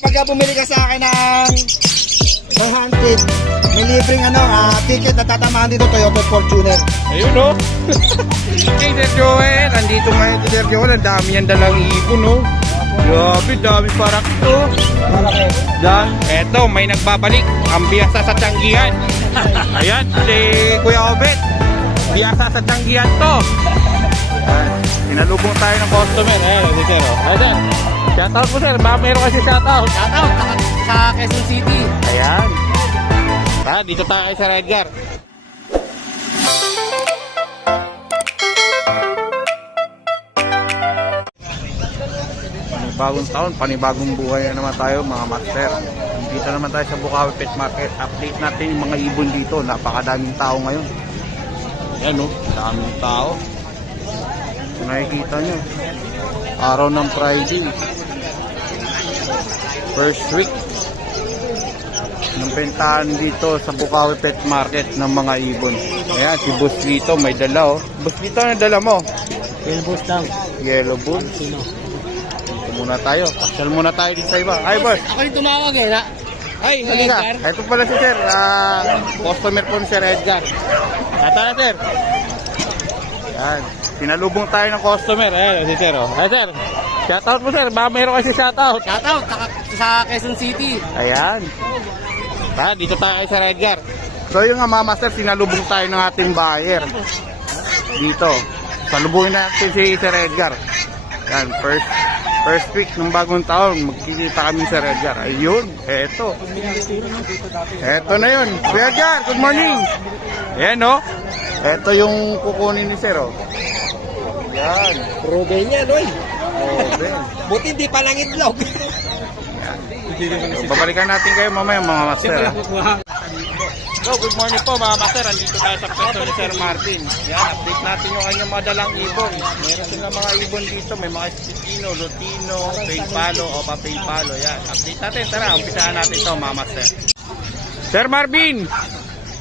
Pagka bumili ka sa akin ng 100, may libreng ticket na tatamaan dito, Toyota Fortuner. Ayun no. Kay Sir Joel, andito ngayon si Sir Joel, ang dami yan dalang ibon no. Grabe, dami parak ito. Eto, may nagbabalik, ang biyasa sa Tianggihan. Ayan, si Kuya Obet, biyasa sa Tianggihan to. Pinalubong tayo ng customer. Ayan, si Sir. Ayan, shoutout po Sir, baka meron kasi shoutout. Shoutout sa Quezon City. Ayan. Dito tayo kay Sir Edgar. Panibagong taon, panibagong buhay na naman tayo mga master. Dito naman tayo sa Bukawi Pet Market. Update natin yung mga ibon dito. Napakadaming tao ngayon. Ayan o, daming tao. Kung nakikita nyo, araw ng Friday, first week ng bentahan dito sa Bukawi Pet Market ng mga ibon. Ayan, si Boss dito may dala oh. Boss dito, ano dala mo? Yellow Bulls lang. Yellow Bull. Dito muna tayo. Pasyal muna tayo dito sa iba. Ay, Boss. Ako yung tumawag na. Ay, halika. Ito pala si Sir. Customer po ni Sir Edgar. Ito na, Sir. Ayan. Pinalubong tayo ng customer. Ayan, si Sir. Ay, Sir. Shoutout po, Sir. Baka meron kasi shoutout. Shoutout sa Quezon City. Ayan. Dito tayo kay Sir Edgar. So yung mga master, sinalubong tayo ng ating buyer. Dito. Salubungin natin si Sir Edgar. Yan, first week ng bagong taon, magkikita kami Sir Edgar. Ayun, eto. Eto na yun. Sir Edgar, good morning. Ayan o. Eto yung kukunin ni Sir o. Yan. Ruben yan, oy. Ruben. Buti hindi pa lang itlog. So, babalikan natin kayo mamaya mga master. So, good morning po mga master. Andito tayo sa pwesto ni Sir Martin. Yan, update natin yung kanyang mga dalang ibon. Meron silang mga ibon dito. May mga Stitino, Lutino, Pale Palo, Opa Pale Palo. Yan, update natin. Tara, umpisahan natin ito mga master. Sir Marvin,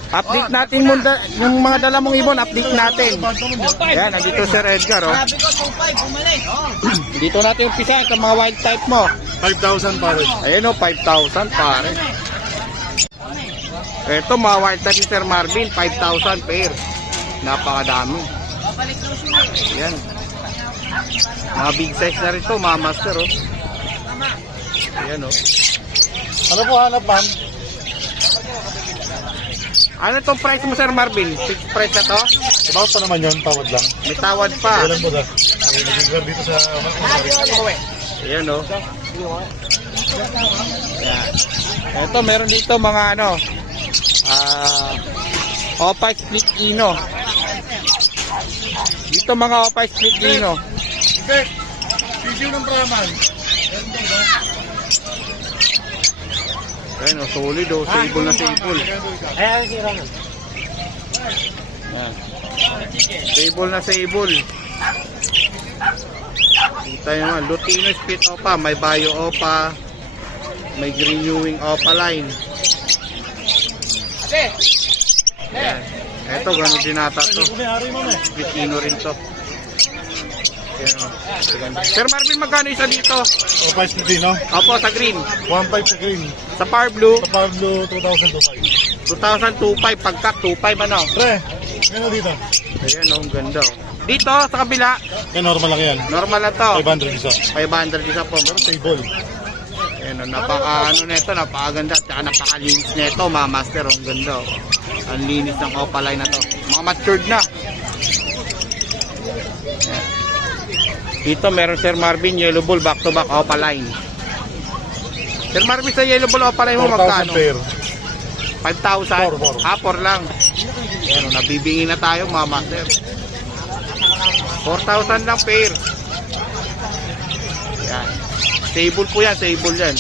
update natin muna yung mga dala mong ibon. Update natin. Yan, nandito Sir Edgar. Oh. Sabi ko, 2.5, bumalik. Dito natin umpisahan sa mga wild type mo. 5,000 pare. Ayan o, 5,000 pare. Ito mga wild type ni Sir Marvin, 5,000 pair. Napakadami. Ayan. Mga big size na rin ito, mga master o. Ayan o. Ano po hanap, ma'am? Ano itong price mo Sir Marvin? Fixed price na to? About pa naman yun, tawad lang. May tawad pa. Kailan po da? Nag-grab dito sa... Ayan o. Ayan. Ito meron dito mga Opay Split Ino. Dito mga Opay Split Ino. Sisiw ng Brahman. Ayan o, solid o. Sable na sable. Ayan, si Ramon. Ayan. Sable na sable. Kita nyo naman, Lutino Split Opa, may Bayo Opa, may Green Ewing Opa line. Ayan. Eto, gano'n din ata to. Split Ino rin to. Ayan o. Sir Marvin, magkano isa dito? O, 5 Stitino. Opo, sa green. 1,500 sa green. Sa Power Blue, Sa Pablo, 2,000 to 5. 2,025. Pagkat, 2,500 ano. Pre, ano dito? Ayan o, ang ganda o. Dito, sa kabila, Eh, normal lang yan. normal na to. 500 isa. 500 isa po. Pero table. Ayan o, napakaganda at saka napakalinis nito mga master. Ang ganda o. Ang linis ng opaline na to. Mga matured na. Ayan. Dito meron Sir Marvin, Yellow Bull, back to back opaline. Sir Marvin, sa Yellow Bull opaline mo 4,000 magkano? pair. 5,000? Four. Four lang. Ayan o, nabibingi na tayo mga master. 4,000 lang pair. Yan. Sable po yan, sable yan.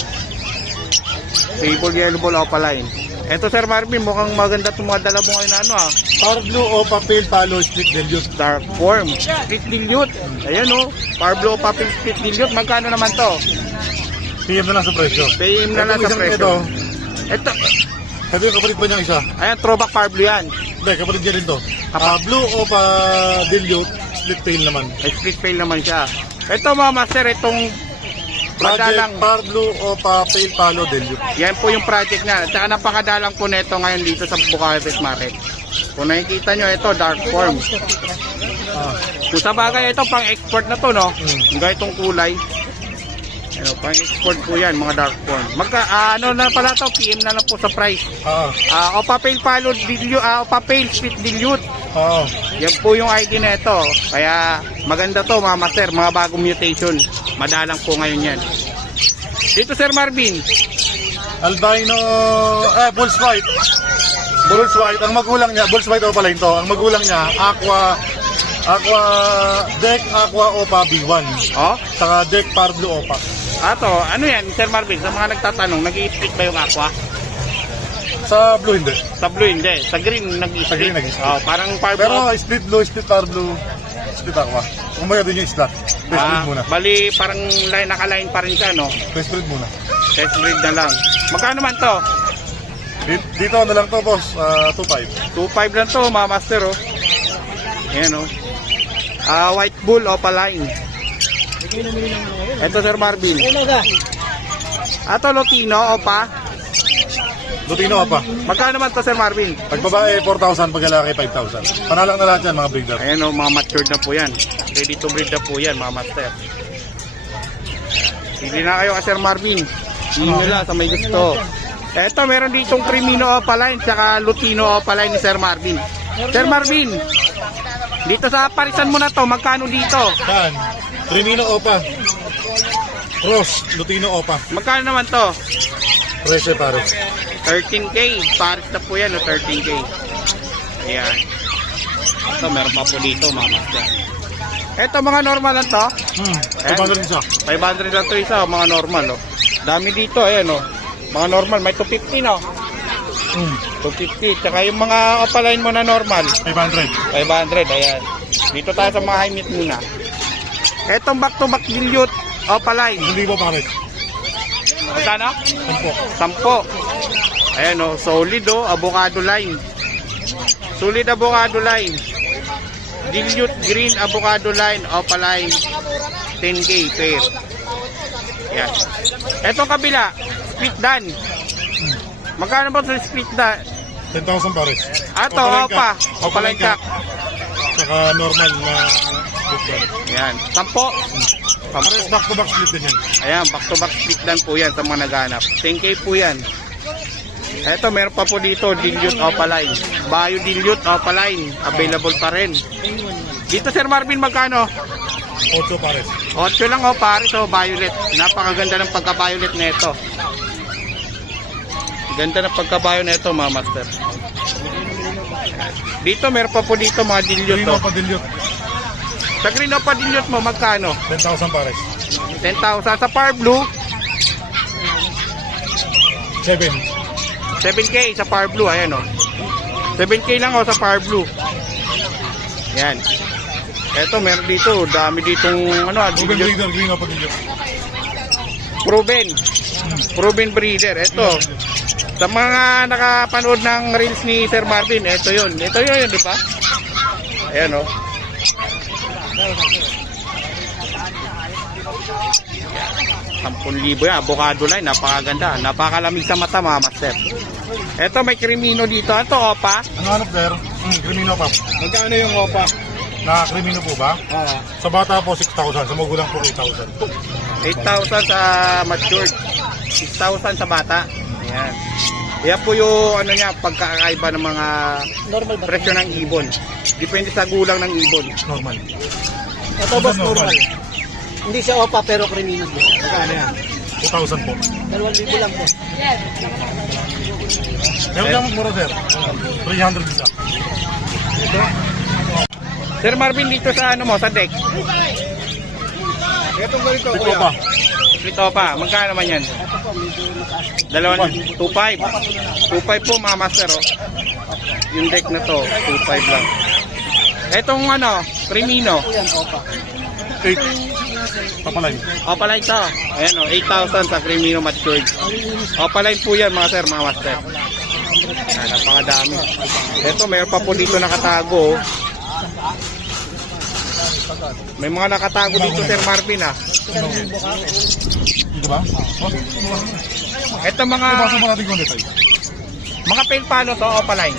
Sable Yellow Bull opaline. Eto Sir Marvin, mukhang maganda itong mga dala mo ngayon na Power Blue o Papel Palo Split Dilute. dark form. Split dilute. Ayan o. Power Blue Papel Split dilute. Magkano naman to? PM na lang sa presyo. PM na lang sa Isang presyo. Ito, Ito. sabi yung kapalit pa niyang isa. Ayan, throwback Power Blue yan. Hindi, kapalit niya rin to. Blue o pa Dilute, split tail naman. May split fail naman siya. Ito mga master, itong Madalang. Pablo Opa Pale Palo Dilute. Yan po yung project niya. At saka napakadalang po nito ngayon dito sa Bukawi Fish Market. Kung nakikita nyo, ito dark form. Kung sa bagay, ito pang export na to, no? Yung itong kulay. Ano, pang export po yan, mga dark form. Ano na pala to, PM na lang po sa price. Opa Pale Palo Dilute, Opa Pale Split Dilute. Yan po yung ID na ito. Kaya maganda to mga master, mga bagong mutation. Madalang po ngayon yan. Dito Sir Marvin. Albino, Bulls White. Bulls White, ang magulang niya, Bulls White Opa line to. Ang magulang niya, Deck Aqua Opa B1. Oh? Saka Deck Pablo Opa. Ato, ano yan Sir Marvin? Sa mga nagtatanong, nag-i-split ba yung aqua? Sa blue hindi. Sa blue hindi. Sa green nag-i-split. Sa green nag-i-split. Oh, parang Pablo. Pero split blue, split Pablo, split Aqua. Umaya din yung slot. Test breed muna. Bali, parang naka-line pa rin siya, no? Test breed muna. Test breed na lang. Magkano man to? Dito ano lang to boss, 2.5. 2.5 lang to, mga master, oh. Ayan, oh. White Bull, Opaline. Ito, Sir Marvin. Ato, Lutino, Opa. Lutino Opa. Magkano man to, Sir Marvin? Pag babae 4,000, pag lalaki 5,000. Panalang na lahat yan mga breeder. Ayan, oh, mga matured na po yan. Ready to breed na po yan, mga master. Hindi na kayo ka, Sir Marvin. Hindi nila sa may gusto. Eto, meron ditong Crimino Opaline tsaka Lutino Opaline ni Sir Marvin. Sir Marvin, dito sa parisan mo na to, magkano dito? Saan? Crimino Opa. Cross, Lutino Opa. Magkano naman to? 13 pares. 13K. Paris na po yan, no? 13K. Ayan. Ito, meron pa po dito, mga master. Eto, mga normal lang to. 500 isa. 500 lang to isa, mga normal, oh. Dami dito, ayan, oh. Mga normal, may 250, no? 250. Tsaka yung mga opaline mo na normal, 500. 500, ayan. Dito tayo sa mga high meat muna. Etong back-to-back dilute, opaline. Hindi po pares. Magkano? 10. 10. Ayan, oh. Solid, oh. Avocado line. Solid avocado line. Dilute green avocado line, opaline. 10K pair. Yan. Etong kabila, split dan. Magkano ba sa split dan? 10,000 pares. Ato, opa. Opaline kak. Saka normal na breeder. Yan. 10. Pares back to back split din yan. Ayan, back to back split dan po yan sa mga naghanap. 10K po yan. Eto, meron pa po dito, dilute opaline. Bio dilute opaline. Available pa rin. Dito, Sir Marvin, magkano? 8 pares. 8 lang, oh, pares, oh, violet. Napakaganda ng pagka-violet na ito. Ganda ng pagka-bio na ito, mga master. Dito, meron pa po dito mga dilute, Green oh. Opa Dilute. Sa green opa dilute mo, magkano? 10,000 pares. 10,000. Sa par blue, 7. 7K sa par blue, ayan, oh. 7K lang, oh, sa par blue. Yan. Eto, meron dito, dami ditong, ano, Ruben dilute. breeder, Green Opa Dilute. Proven breeder. Ito, sa mga nakapanood ng reels ni Sir Marvin, ito yun, di ba? Ayan, oh. 10,000 yan, avocado line, napakaganda, napakalamig sa mata, mga master. Ito, may Crimino dito. Ito, opa. Ano hanap there? Crimino pa. Magkano yung opa? Na Crimino po ba? Sa bata po 6,000, sa magulang po 8,000. 8,000 sa matured, 6,000 sa bata. Ayan. Yan po yung ano niya, pagkakaiba ng mga Normal ba? presyo ng ibon. Depende sa gulang ng ibon. Normal. Ito boss, normal. Hindi siya opa pero Crimino. Magkano yan? 2,000 po. 2,000 lang po. Meron lang mura sir. 300 isa. Sir Marvin, dito sa ano mo, sa deck. Itong ganito, Ito pa. Ito pa, magkano naman yan? Dalawan, 2.5. 2.5 po, mga master, oh. Yung deck na to, 2.5 lang. Etong ano, Crimino. Yan, opa. 8. Papaline. Opaline to. Ayan, oh, 8,000 sa Crimino matured. Opaline po yan, mga sir, mga master. Ayan, napakadami. Ito, mayroon pa po dito nakatago, oh. May mga nakatago dito, Sir Marvin, ah. ba? Ito mga Basa mo natin kung detail. mga pale palo to, opaline.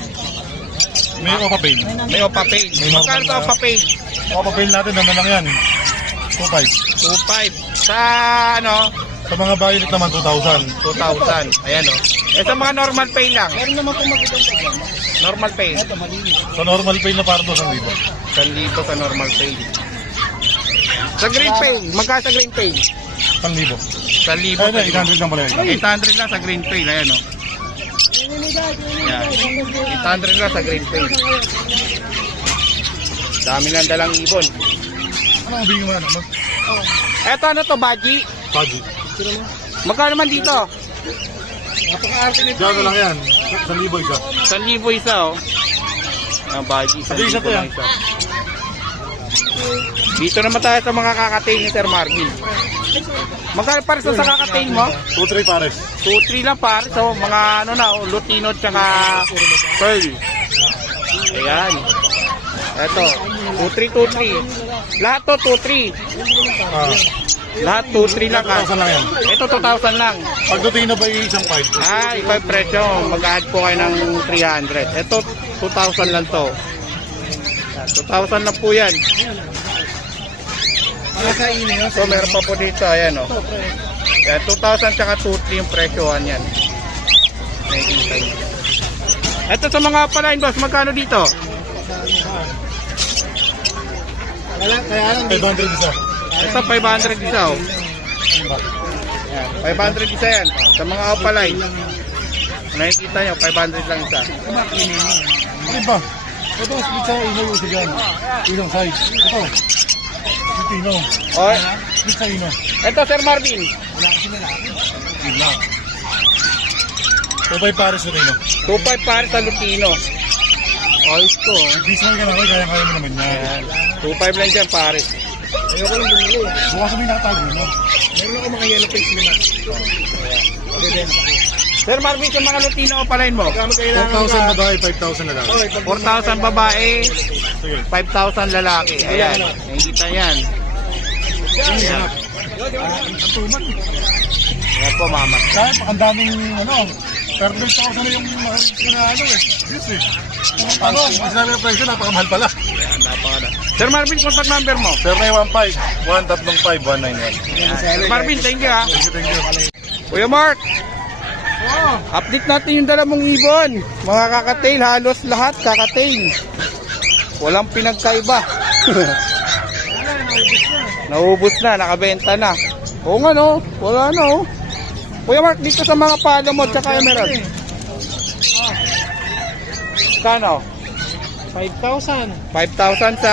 May opapain. May opapale. May normal Magkano to na- opapale? Opapain natin, ano lang yan. 2.5. 2.5. Sa ano, Sa mga violet naman, 2,000. 2,000. Ayan o. Eh sa mga normal pay lang. Meron naman po magaganda dyan. Normal pay. Ito, malinis. Sa normal pain na parang 2,000. 1,000 sa normal pay. Sa green pay, magkano sa green pay? 1,000. 1,000. Ayun na, 800 lang pala yun. 800 lang sa green pay. Ayan o. Yan. 800 lang sa green pay. Dami lang dalang ibon. Ano ang bigyan mo na? Eto ano to, Baji? Pagi. Magkano naman dito? Napaka-arte nito. Diyan lang yan. 1,000 isa. 1,000 isa o. Ang Baji. Ito isa to yan. Dito naman tayo sa mga kakatail ni Sir Marvin. Magkano pares sa kakatail mo? 2-3 pares. 2-3 lang pares. So, mga ano na, Lutino tsaka Pearl. Ayan. Ito, 2-3. Lahat to 2-3. Ah, Lahat 2-3 lang ka. 2,000 lang yan. Ito 2,000 lang. Pag Lutino ba yung isang 5? Ah, iba yung presyo. Mag-add po kayo ng 300. Ito, 2,000 lang to. 2,000 lang po yan. Para sa ini, no? So, meron pa po dito. Ayan o. Yan, 2,000 tsaka 2,3 yung presyohan yan. Nakikita nyo. Ito sa mga paline boss, magkano dito? Kaya lang, 500 isa. Ito 500 isa o. Yan, 500 isa yan. Sa mga opaline. Nakikita nyo, 500 lang isa. Ano ba? Ito, split sa ino yung sigan. Isang size. Ito. Lutino. O, Split sa ino. ito Sir Marvin. Yun lang. 2.5 pares Lutino. 2.5 pare sa Lutino. Ayos to. Diesel ka na kayo, kaya-kaya mo naman yan. Ayan. 2.5 lang dyan pare. ayoko lang bumili. Bukas mo yung nakatago mo. Meron ako mga yellow face naman. Okay din. Sir Marvin, sa mga Lutino opaline mo? Kamo kailangan 4,000 babae, 5,000 na lang. Okay, 4,000 babae, Sige. 5,000 lalaki. Ayan. Nakikita yan. Ayan. Ayan po, mama. Kahit ang daming, ano, 30,000 na yung mga ano eh. Yes eh. Ano, ang sinabi ng presyo, napakamahal pala. Ayan, napakala. Sir Marvin, contact number mo. 0915-135-191. Ayan. Sir Marvin, thank you ha. Thank you. Kuya Mark, update natin yung dala mong ibon. Mga kakatail, halos lahat kakatail. Walang pinagkaiba. Naubos na, nakabenta na. Oo nga no, wala na oh. Kuya Mark, dito sa mga palo mo tsaka emerald. Kano? 5,000. 5,000 sa...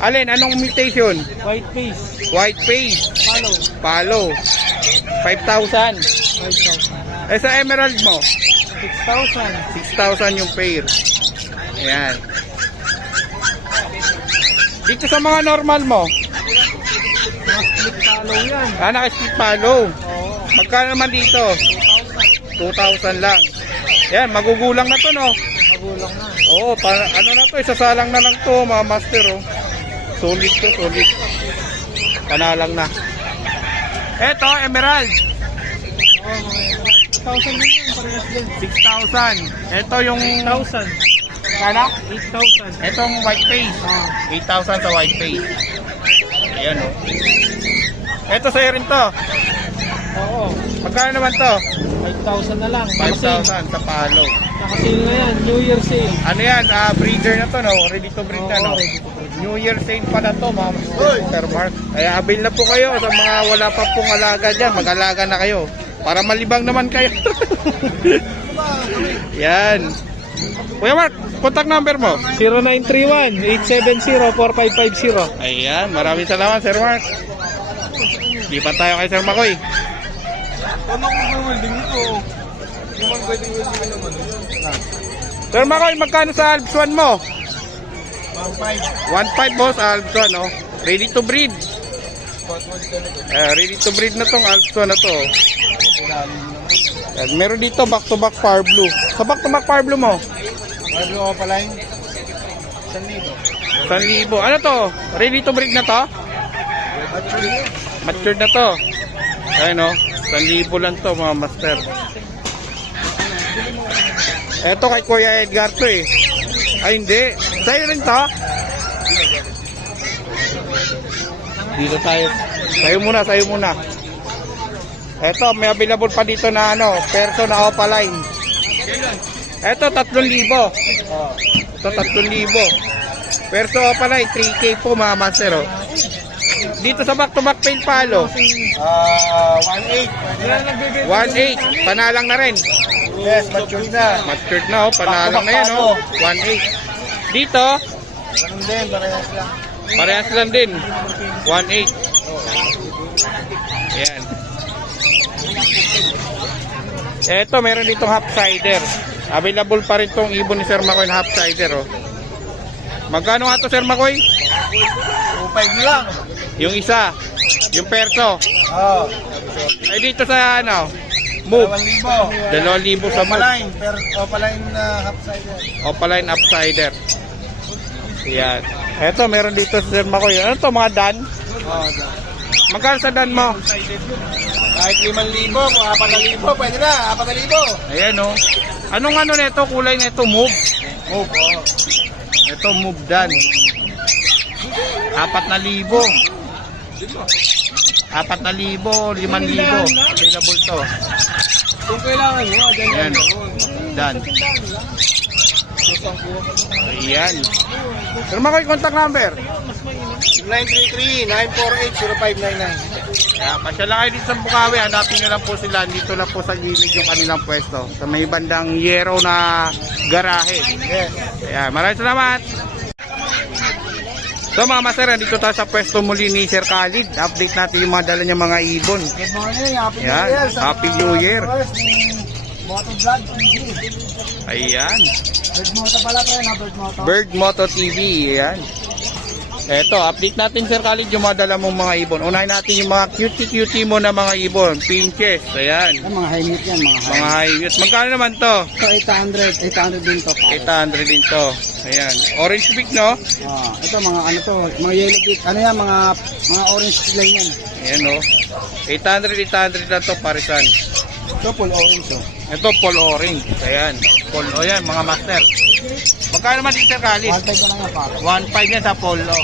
Alin, anong mutation? White face. White face, Follow. palo. 5,000. 5,000. Eh sa emerald mo? 6,000. 6,000 yung pair. Ayan. Dito sa mga normal mo, Split follow yan. naka-split follow. Oo. Magkano naman dito? 2,000 lang. Yan, magugulang na to, no? Magulang na. Oo, ano na to, isasalang na lang to, mga master, oh. Solid to, solid. Panalang na. Eto, emerald. Oo, mga 6,000 din yan. Parehas din. 6,000. Eto yung... 8,000. Kala? 8,000. Etong white face. Ah. 8,000 sa white face. Ayan, oh. Eto sa'yo rin to. Oo. Magkano naman to? 5,000 na lang. 5,000 sa palo. Nakasil na yan. New Year sale. Ano yan? Breeder na to, no? Ready to breed na, no? Oo, ready to breed. New Year sale pa na to, mga Sir Mark. Kaya avail na po kayo sa mga wala pa pong alaga dyan. Mag-alaga na kayo. Para malibang naman kayo. Yan. Kuya Mark, contact number mo. 0931-870-4550. Ayan, maraming salamat, Sir Mark. Lipat tayo kay Sir Makoy. Ano kung welding ito? Naman pwedeng welding naman. Sir Makoy, magkano sa Alps 1 mo? 1,500. 1.5 boss, Alps 1, no? Ready to breed. Ready to breed na tong Alps 1 na to. Yan, meron dito back to back Power Blue. Sa back to back Power Blue mo? Bago ako pala yun. 1,000. 1,000. Ano to? Ready to breed na to? Matured na to. Ayun o, 1,000 lang to mga master. Eto kay Kuya Edgar to eh. Ay hindi, sa'yo rin to? Dito tayo. Sa'yo muna. Eto, may available pa dito na ano, perso na opaline. Eto, 3,000. Ito, 3,000. Perso opaline, 3K po mga master oh. Dito sa back-to-back paint palo. 1.8. 1.8, panalang na rin. Yes, matured na. Matured na oh, panalang na yan oh. 1.8. Dito, Ganun din, parehas lang. parehas lang din. 1.8. Ayan. Eto, meron ditong half cider. Available pa rin tong ibon ni Sir Makoy na half cider oh. Magkano nga to Sir Makoy? 2.5 na lang. Yung isa, yung perso. Oo. Ay dito sa ano, move. 2,000. 2,000 sa move. Opaline, per opaline na half cider. Opaline half cider. Yan. Eto, meron dito sa Sir Makoy. Ano to mga dan? Oo. Magkano sa dan mo? Kahit 5,000, kung 4,000, pwede na, 4,000. Ayan oh. Anong ano nito, kulay nito, move? Move, oo. Ito, move dan. 4,000. 4,000, 5,000. Available to. Kung kailangan mo, Ayan. Dan. Ayan. Sir Makoy, contact number. 933-948-0599. Pasya lang kayo dito sa Bukawi, hanapin nyo lang po sila. Dito lang po sa gilid yung kanilang pwesto. Sa may bandang yero na garahe. Yes. Ayan, maraming salamat. So mga master, dito tayo sa pwesto muli ni Sir Khalid. Update natin yung mga dala niya mga ibon. Good morning, Happy New Yan, Year. Happy New Year. Moto Vlog TV. Ayan. Bird Moto pala pre, na Bird Moto. Bird Moto TV. Ayan. Eto, update natin Sir Khalid yung mga dala mong mga ibon. Unahin natin yung mga cutie-cutie mo na mga ibon. Pinches. Ayan. Mga high meat yan, mga Mga high mute. Magkano naman to? Ito 800 din to. 800 din to. Ayan. Orange beak, no? Ito mga ano to, mga yellow beak, ano yan, mga orange line yan. Ayan, no? 800 lang to, parisan. Ito full orange oh. Ito, full orange. Ayan. Full, o yan, mga master. Magkano naman dito, Khalid? 1 type na lang yan pare. 1.5 yan sa polo.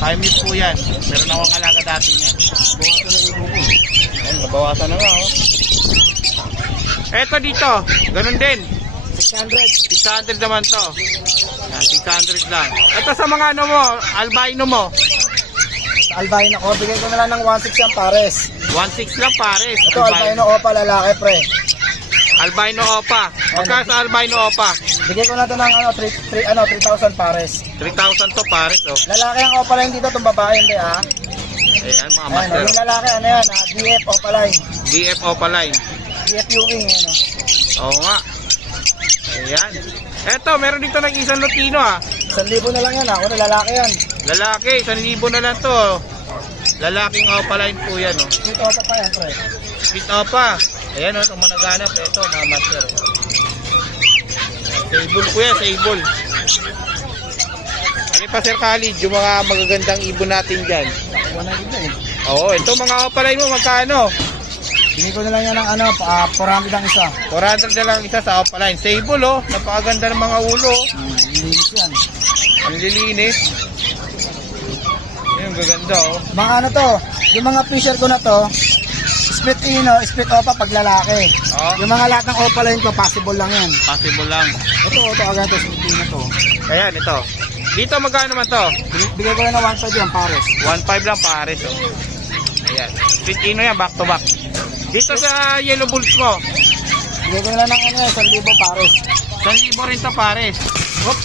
High mute po yan. Meron akong alaga dati yan. Bukas na lang ibo mo. Ayan, nabawasan na nga, oh. Eto dito, ganun din. 600. 600 naman to. Yan, 600 lang. Ito sa mga ano mo, albino mo. Sa albino ko, bigay ko na lang ng 1.6 yan pares. 1.6 lang pares. Ito albino opa lalaki pre. Albino opa. Magkano sa albino opa? Bigay ko na to ng 3,000 pares. 3,000 to pares, oh. Lalaki ang opa line dito, itong babae hindi ha. Ayan, mga Ayan, master. yung lalaki ano yan ha, DF opa line. DF opa line. DF Ewing ano. Oo nga. Ayan. Eto, meron dito ng isang Lutino, ah. 1,000 na lang yan ha, kung lalaki yan. Lalaki, 1,000 na lang to, oh. Lalaking opa line po yan, oh. Dito opa pa yan pre. Split opa. Ayan, oh, itong managanap. Ito, mga master. Sable po yan, sable. Ano pa, Sir Khalid, yung mga magagandang ibon natin dyan? 100 na eh. Oo, ito mga opa line mo, magkano? Bigay ko na lang yan ng 400 ang isa. 400 na lang isa sa opa line. Sable, oh. Napakaganda ng mga ulo, oh. Linis yan. Ang lilinis. Ayun, gaganda, oh. Mga ano to, yung mga fisher ko na to, split split opa pag lalaki. Oh. Yung mga lahat ng opa line ko, possible lang yan. Possible lang. Ito agad to, split na to. Ayan, ito. Dito magkano naman to? Bigay ko lang ng 1.5 yan, pares. 1.5 lang pares, oh. Ayan. Split ino yan, back to back. Dito sa yellow bulls mo, Bigay ko na lang ng 1,000 pares. 1,000 rin to pares. Hop.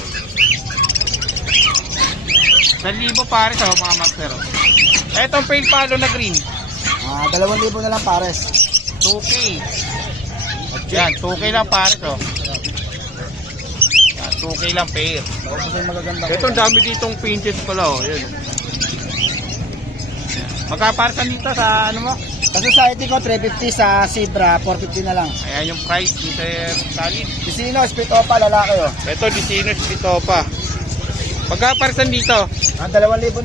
1,000 pares, oh, mga master. Oh. Etong pale palo na green. 2,000 na lang pares. 2K. Yan, 2K lang pares, oh. Yan, 2K lang pair. Tapos yung magaganda ko. Ito, ang dami ditong pinches pala, oh. Yan. Magkaparisan dito sa ano mo? Sa society ko, 350 sa Zebra, 450 na lang. Ayan yung price dito, Khalid. Pisino, split opa, lalaki oh. Ito, Disinos dito pa. Magkaparisan dito? 2,000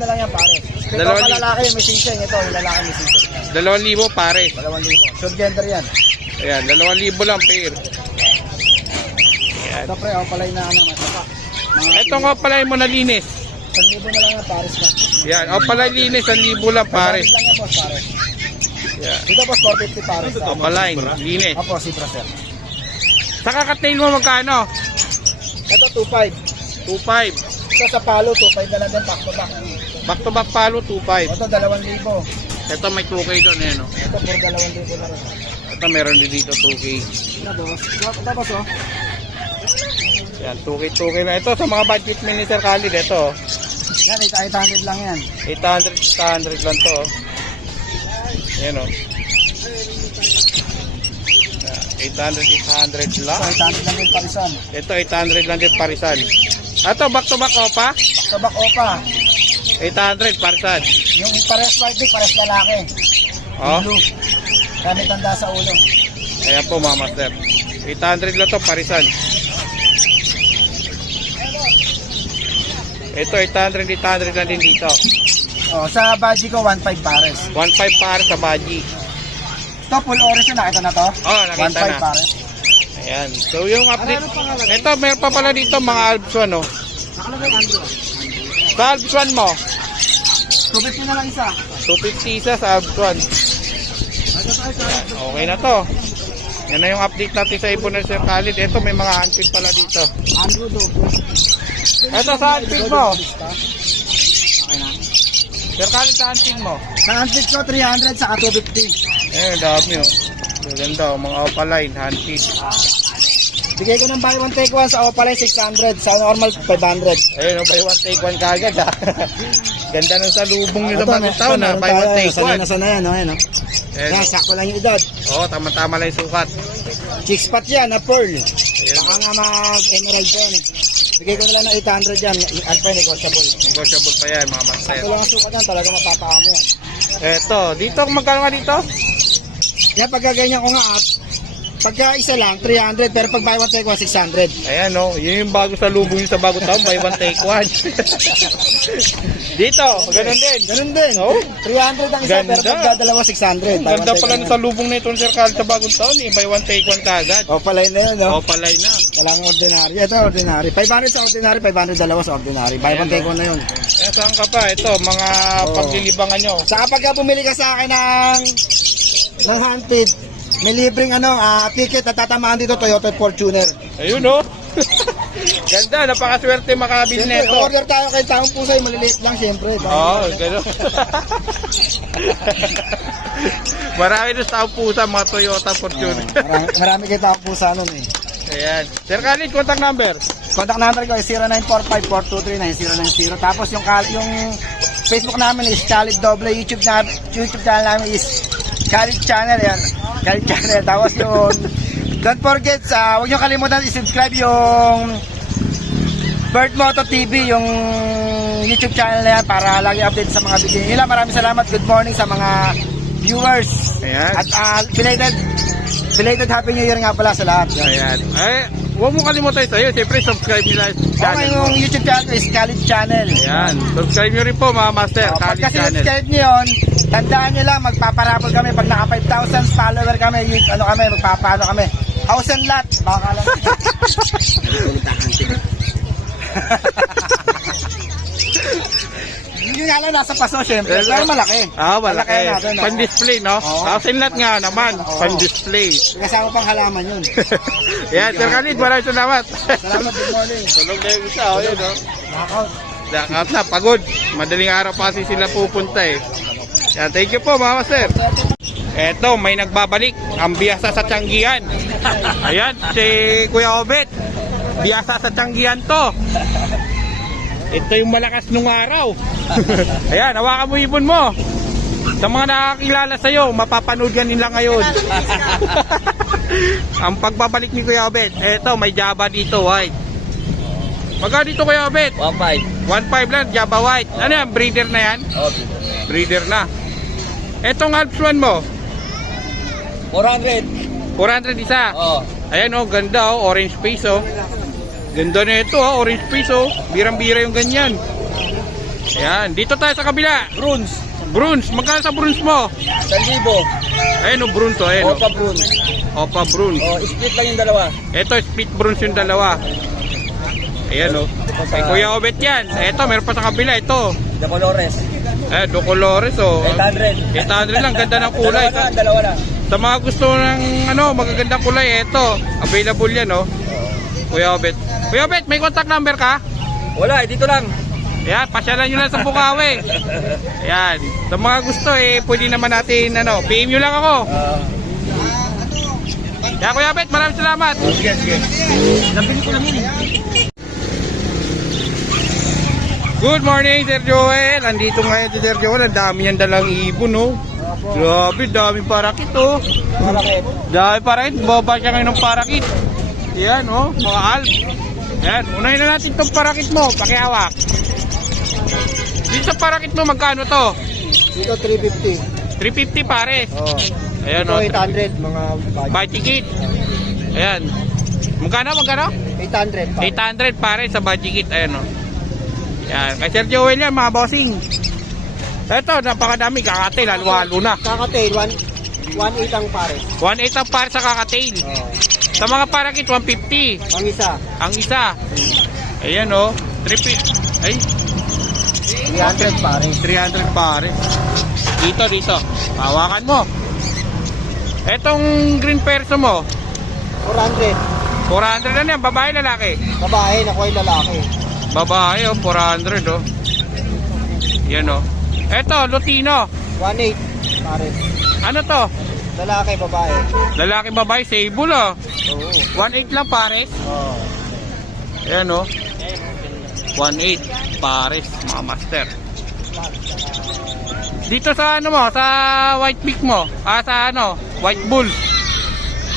na lang yan pares. Ito Dalawang pa lalaki, may singseng. Ito, yung lalaki may singseng. 2,000 pare. 2,000. Sure gender yan. Ayan, 2,000 lang pair. Ayan. Ito pre, palay na ano, matapa. Ito nga pala mo na linis. 1,000 na lang ang pares na. Yan, pala linis, 1,000 lang pare. 1,000 lang yan, boss, pares. Yan. Dito, boss, 450 pares. Pala linis. Opo, si Brasel. Sa kakatail mo magkano? Ito, 2,500. 2,500. Ito sa palo, 2,500 na lang din, back to back. Back to back palo, 2,500. Ito, 2,000. Ito may 2K doon, ayan o. Ito, puro 2,000 na rin. Ito meron din dito, 2K. Ito, boss. Ito, boss, oh. Yan, 2K na. Ito sa mga budget minister Khalid, ito. Yan, 800 lang yan. 800 lang to. Ayan o. 800 lang. Ito, 800 lang din parisan. Ito, 800 lang din parisan. Ito, back to back opa. Back to back, opa. 800 parisan. Yung pares white big, pares lalaki. Oh. Blue. Kami tanda sa ulo. Ayan po mga master. 800 lang to parisan. Ito 800 lang din dito. Oh, sa baji ko 1,500 pares. 1,500 para sa baji. Ito full orange na, nakita na to? Oh, nakita 1,500 na. pares. Ayan. So yung update. Ito meron pa pala dito mga Alps 1 oh. Nakalagay Andrew. Sa Alps 1 mo. 250 na lang isa. 250 isa sa Alps 1. Okay na to. Yan na yung update natin sa Ibon na Sir Khalid. Ito may mga handpid pala dito. Andrew do. Ito sa handpid mo. Okay na. Sir Khalid sa handpid mo. Sa handpid ko 300 saka 250. Dami oh. Maganda oh. Mga opaline, handpid. Bigay ko ng buy one take one sa Opalay 600, sa normal 500. Ayun oh, buy one take one kagad ha. Ganda nung sa lubong nyo sa bagong taon ha. Buy one take one. Sana yan, no? Ayan, no? Yan, sakto lang yung edad. Oo, tama-tama lang yung sukat. Chicks pat yan, na pearl. Ayan. Baka nga mag-emerald yan eh. Bigay ko nila ng 800 yan, alpha negotiable. Negotiable pa yan mga master. Sakto lang ang sukat yan, talaga mapapakamo yan. Eto, dito magkano nga dito? Yan, pagka ganyan ko nga at pagka isa lang, 300, pero pag buy one take one, 600. Ayan oh, yun yung bago sa lubong nyo sa bagong taon. Buy one take one. Dito, ganun din. Ganun din. Oh. 300 ang isa, Ganda. pero pagka dalawa, 600. Buy one Ganda take pala one. sa lubong na ito Sir Khalid sa bagong taon eh. Buy one take one kagad. Opalay na yun, no? Opalay na. Walang ordinary. Ito ordinary. 500 sa ordinary, 500 dalawa sa ordinary. Buy one take one na yun. Eh, saan ka pa? Ito, mga paglilibangan nyo. Saka pagka bumili ka sa akin ng handpid, may libreng ticket na tatamaan dito, Toyota Fortuner. Ayun oh. Ganda, napakaswerte makabili na ito. Order tayo kay Taong Pusay, maliliit lang syempre. Oo, gano'n. Marami na sa pusa mga Toyota Fortuner. Marami kay Taong Pusa nun eh. Ayan. Sir Khalid, contact number. Contact number ko is 0945-423-9090. Tapos yung Facebook namin is Khalid Doble. YouTube channel namin is Khalid Channel. Yan. Khalid Channel. Tapos yung don't forget, huwag nyo kalimutan i-subscribe yung Bird Moto TV, yung YouTube channel na yan para lagi update sa mga video nila. Maraming salamat. Good morning sa mga viewers. Ayan. At belated Happy New Year nga pala sa lahat. Ayan. Ay, huwag mo kalimutan sa'yo. Siyempre, subscribe nila sa Okay, channel mo. yung YouTube channel ko is Khalid Channel. Ayan. Subscribe nyo rin po mga master. Khalid Pagka Channel. sinubscribe nyo yun, tandaan nyo lang, magpaparapol kami. Pag naka 5,000 follower kami, magpapano kami. House and lot. Baka lang. Yun nga lang, nasa paso syempre. Pero malaki. Malaki. natin, no? Pan-display, no? Oo. Kasinlat nga naman. Oo. Pan-display. Kasama pang halaman yun. Ayan, Sir Khalid, maraming salamat. Salamat, good morning. Tulog na yung isa, yun, no? Knockout. Knockout na, pagod. Madaling araw pa kasi sila pupunta eh. Yan, thank you po mga master. Eto, may nagbabalik. Ang biyasa sa Tianggian. Ayan, si Kuya Obet. Biyasa sa Tianggian to. Ito yung malakas nung araw. Ayan, hawakan mo ibon mo. Sa mga nakakilala sa'yo, mapapanood ka nila ngayon. Ang pagbabalik ni Kuya Obet. Eto, may Java dito, white. Magkano dito Kuya Obet? 1.5. 1.5 lang, Java white. Ano yan, breeder na yan? Oh, Breeder na. Etong Alps 1 mo, 400. 400 isa. Oh. Ayan oh, ganda oh, orange face oh. Ganda na ito oh, orange face oh. Birang-bira yung ganyan. Ayan, dito tayo sa kabila. Bruns. Bruns, magkano sa Bruns mo? 1,000. Ayun o, Bruns o, ayun o. Opa Bruns. Opa Bruns. Oh, split lang yung dalawa. Ito, split Bruns yung dalawa. Ayan o. Kay Kuya Obet yan. Ito, meron pa sa kabila. Ito. De Colores. Do Colores o. 800. 800 lang, ganda ng kulay. Dalawa na. Sa mga gusto ng magagandang kulay, ito. Available yan o. Kuya Obet. Kuya Obet, may contact number ka? Wala, dito lang. Ayan, pasyalan nyo lang sa Bukawi. Ayan. Sa mga gusto pwede naman natin PM nyo lang ako. Kaya Kuya Bet, maraming salamat. Sige, sige. Nabili ko lang yun. Good morning, Sir Joel. Andito ngayon si Sir Joel. Ang dami niyang dalang ibon, no? Grabe, daming parakit, oh. Parakit. Dami parakit. Baba siya ngayon ng parakit. Ayan, oh. Mga alp. Ayan, unahin na natin itong parakit mo. Pakihawak. Dito sa parakit mo, magkano to? Dito 350. 350 pares. Oh. Ayan, Ito oh. 800 mga Budget. Ayan. Magkano? 800 pa. 800 pares sa budget. Ayan, oh. Ayan. Kay Sir Joel yan, mga bossing. Ito, napakadami. Kakatail, halo-halo na. Kakatail 1.8 ang pare. 1.8 ang pares sa kakatail. Oh. Sa mga parakit, 150. Ang isa Ang isa. Ayan, oh. 350. Ay, 300 pare. 300 pares. Dito. Hawakan mo. Etong green perso mo, 400. 400 na yan. Babae, lalaki. Babae, nakuha yung lalaki. Babae, oh. 400, oh. Yan, oh. Eto, Lutino. 1.8 pare. Ano to? Lalaki, babae. Lalaki, babae, sable, oh. Oo. 1.8 lang pares. Oh. Ayan, oh. 1.8 pares, mga master. Dito sa sa white peak mo, sa white bull,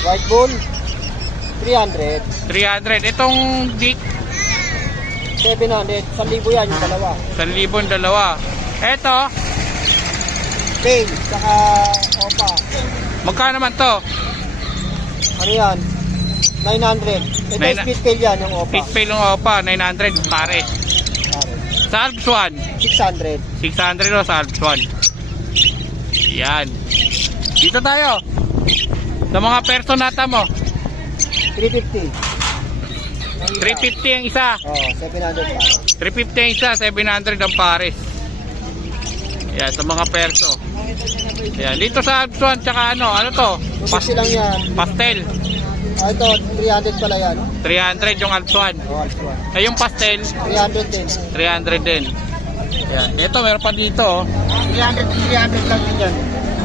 White bull 300. 300. Itong dick, 700. 1,000 yan yung dalawa. 1,000 dalawa. Eto, Pain, saka opa. magkano naman to? Ano yan? 900. Ito Nine- split tail yan, yung opa. Pit pay lang opa, 900 pares. Pare. Sa Alps 1, 600. 600 o sa Alps 1. Yan. Dito tayo. Sa mga personata mo, 350. 350 ang isa. Oh, 700 pare. 350 ang isa, 700 ang pares. Yan, sa mga perso. Yan, dito sa Alps 1, tsaka ano to? 250 lang yan. Pastel. Ah, ito, 300 pala yan. 300 yung Alps 1. Oh, Alps 1. Ay, yung pastel, 300 din. 300 din. Yan, ito meron pa dito, oh. 300 lang din yan.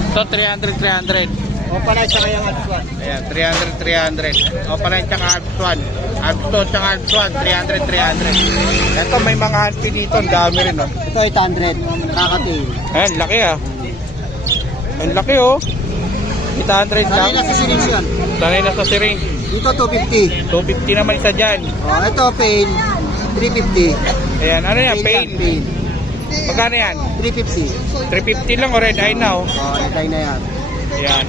Ito, 300. Opa na, saka yung Alps 1. Ayan, 300. O pala yung tsaka Alps 1. Alps 2 tsaka Alps 1, 300. Ito, may mga hanti dito, ang dami rin, oh. Ito 800. Kakatail. Ayan, laki, ah. Ang laki, oh. 800 Sanay na lang. sa series yan. Sanay na sa siring. Dito 250. 250 naman isa dyan. Oh, ito pain. 350. Ayan, ano yan, pain. Pain. Magkano yan? 350. 350 lang, o red eye na, oh. Oh, itay na yan. Ayan.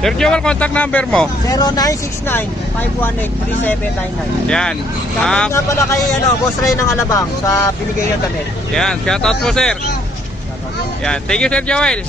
Sir Joel, contact number mo. 0969-518-3799. Ayan. Shoutout nga pala kay Boss Ray ng Alabang sa binigay niyang damit. Ayan, shoutout po, sir. Ayan, thank you, Sir Joel.